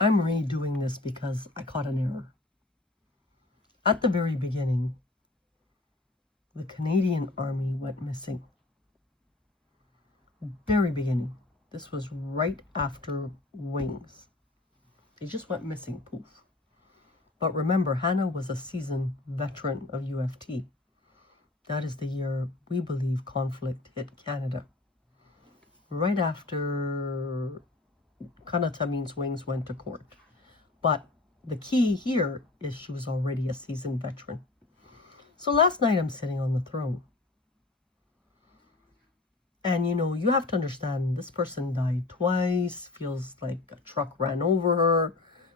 I'm redoing this because I caught an error. At the very beginning, the Canadian Army went missing. Very beginning. This was right after Wings. They just went missing, poof. But remember, Hanna was a seasoned veteran of UFT. That is the year we believe conflict hit Canada. Right after Kanatamin's Wings went to court. But the key here is she was already a seasoned veteran. So last night I'm sitting on the throne. And you know, you have to understand, this person died twice, feels like a truck ran over her,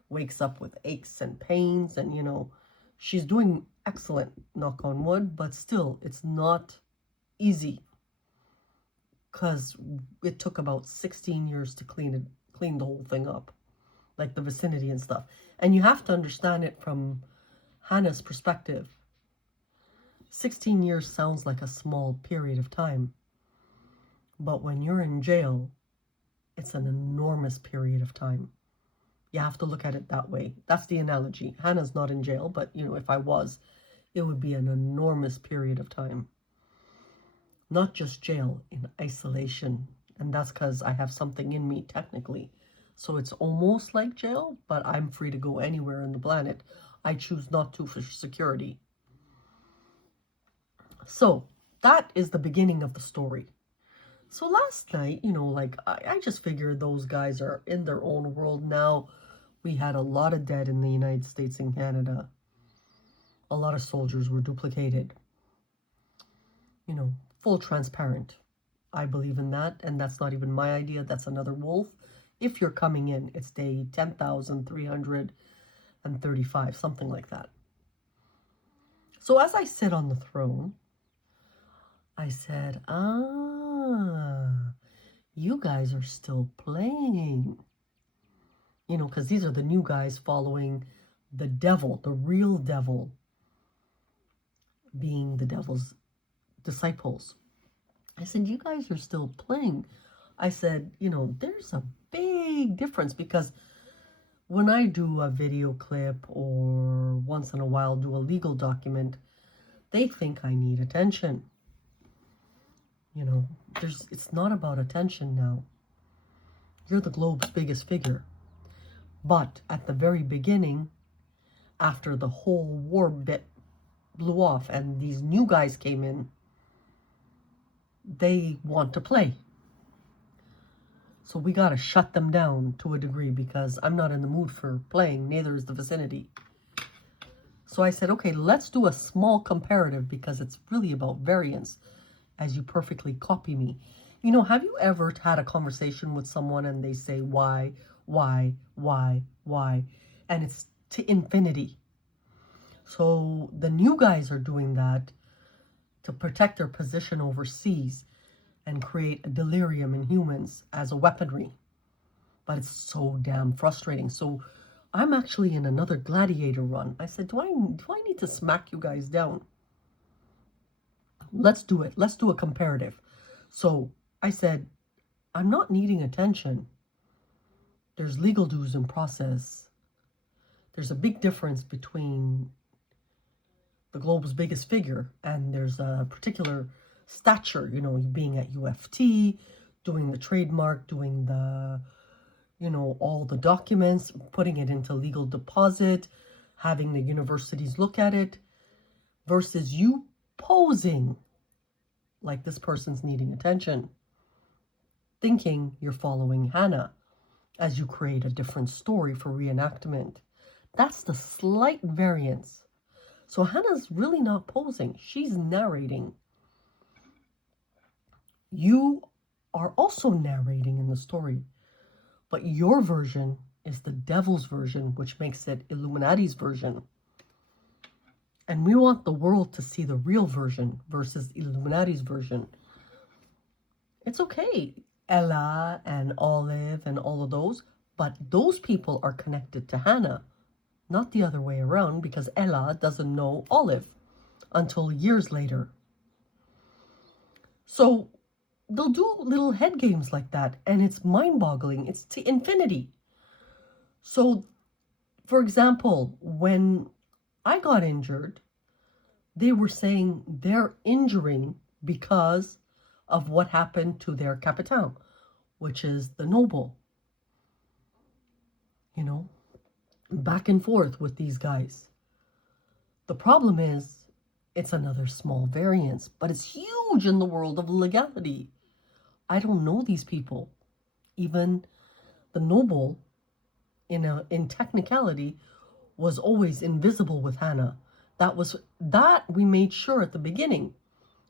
wakes up with aches and pains, and you know, she's doing excellent, knock on wood, but still, it's not easy. Because it took about 16 years to clean the whole thing up. Like the vicinity and stuff. And you have to understand it from Hannah's perspective. 16 years sounds like a small period of time. But when you're in jail, it's an enormous period of time. You have to look at it that way. That's the analogy. Hannah's not in jail, but you know, if I was, it would be an enormous period of time. Not just jail, in isolation. And that's because I have something in me, technically. So it's almost like jail, but I'm free to go anywhere on the planet. I choose not to for security. So that is the beginning of the story. So last night, you know, like, I just figured those guys are in their own world now. We had a lot of dead in the United States and Canada. A lot of soldiers were duplicated. You know, full transparent. I believe in that, and that's not even my idea. That's another wolf. If you're coming in, it's day 10,335, something like that. So as I sit on the throne, I said, you guys are still playing. You know, because these are the new guys following the devil, the real devil, being the devil's disciples. I said, you guys are still playing. I said, you know, there's a big difference, because when I do a video clip or once in a while do a legal document, they think I need attention. You know, it's not about attention now. You're the globe's biggest figure. But at the very beginning, after the whole war bit blew off and these new guys came in, they want to play. So we got to shut them down to a degree, because I'm not in the mood for playing, neither is the vicinity. So I said, okay, let's do a small comparative, because it's really about variance, as you perfectly copy me. You know, have you ever had a conversation with someone and they say why, and it's to infinity? So the new guys are doing that to protect their position overseas and create a delirium in humans as a weaponry. But it's so damn frustrating. So I'm actually in another Gladiator run. I said, do I need to smack you guys down? Let's do it. Let's do a comparative. So I said, I'm not needing attention. There's legal dues in process. There's a big difference between the globe's biggest figure, and there's a particular stature, you know, being at UFT, doing the trademark, doing the, you know, all the documents, putting it into legal deposit, having the universities look at it, versus you posing like this person's needing attention, thinking you're following Hanna as you create a different story for reenactment. That's the slight variance. So Hannah's really not posing. She's narrating. You are also narrating in the story, but your version is the devil's version, which makes it Illuminati's version. And we want the world to see the real version versus Illuminati's version. It's okay, Ella and Olive and all of those, but those people are connected to Hanna, not the other way around, because Ella doesn't know Olive until years later. So they'll do little head games like that, and it's mind-boggling. It's to infinity. So, for example, when I got injured, they were saying they're injuring because of what happened to their Capitan, which is the noble. You know, back and forth with these guys. The problem is, it's another small variance, but it's huge in the world of legality. I don't know these people. Even the noble, in technicality, was always invisible with Hanna. That we made sure at the beginning,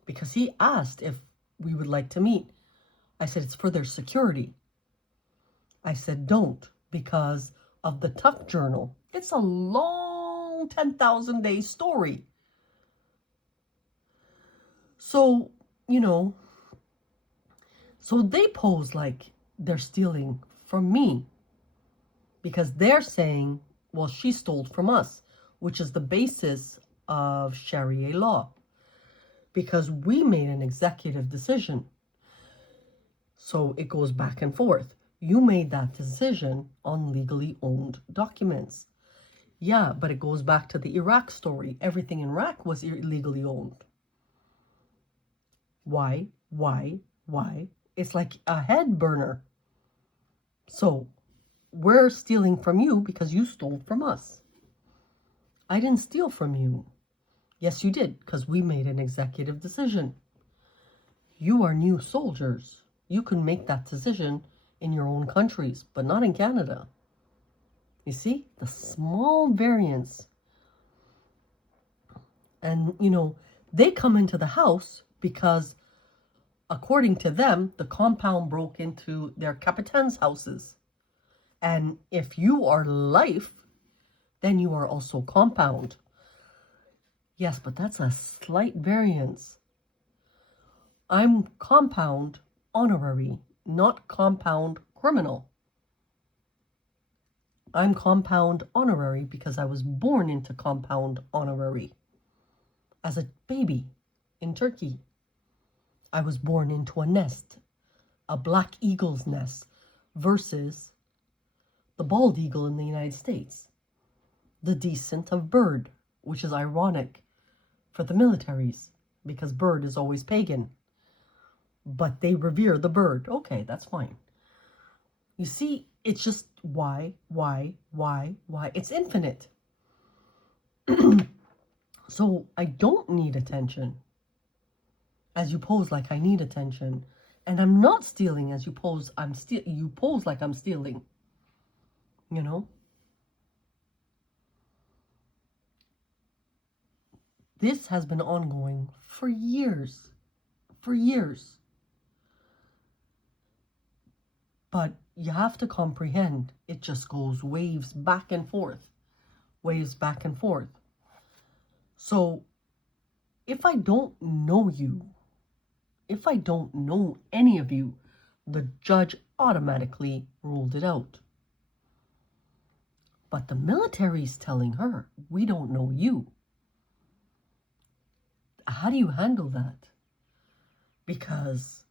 because he asked if we would like to meet. I said it's for their security. I said don't, because of the Tuck Journal. It's a long 10,000-day story. So, so they pose like they're stealing from me, because they're saying, well, she stole from us, which is the basis of Sharia law, because we made an executive decision. So it goes back and forth. You made that decision on legally owned documents. Yeah, but it goes back to the Iraq story. Everything in Iraq was illegally owned. Why? It's like a head burner. So we're stealing from you because you stole from us. I didn't steal from you. Yes, you did, because we made an executive decision. You are new soldiers. You can make that decision in your own countries, but not in Canada. You see, the small variance. And, they come into the house because, according to them, the compound broke into their Capitan's houses. And if you are life, then you are also compound. Yes, but that's a slight variance. I'm compound honorary, not compound criminal. I'm compound honorary because I was born into compound honorary. As a baby in Turkey, I was born into a nest, a black eagle's nest, versus the bald eagle in the United States, the descent of bird, which is ironic for the militaries, because bird is always pagan. But they revere the bird. Okay, that's fine. You see, it's just why? It's infinite. So I don't need attention, as you pose like I need attention. And I'm not stealing as you pose you pose like I'm stealing. This has been ongoing for years. But you have to comprehend, it just goes waves back and forth. So if I don't know you, if I don't know any of you, the judge automatically ruled it out. But the military's telling her, we don't know you. How do you handle that? Because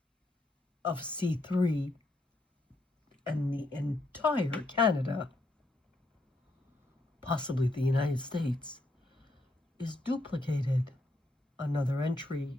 of C3 and the entire Canada, possibly the United States, is duplicated. Another entry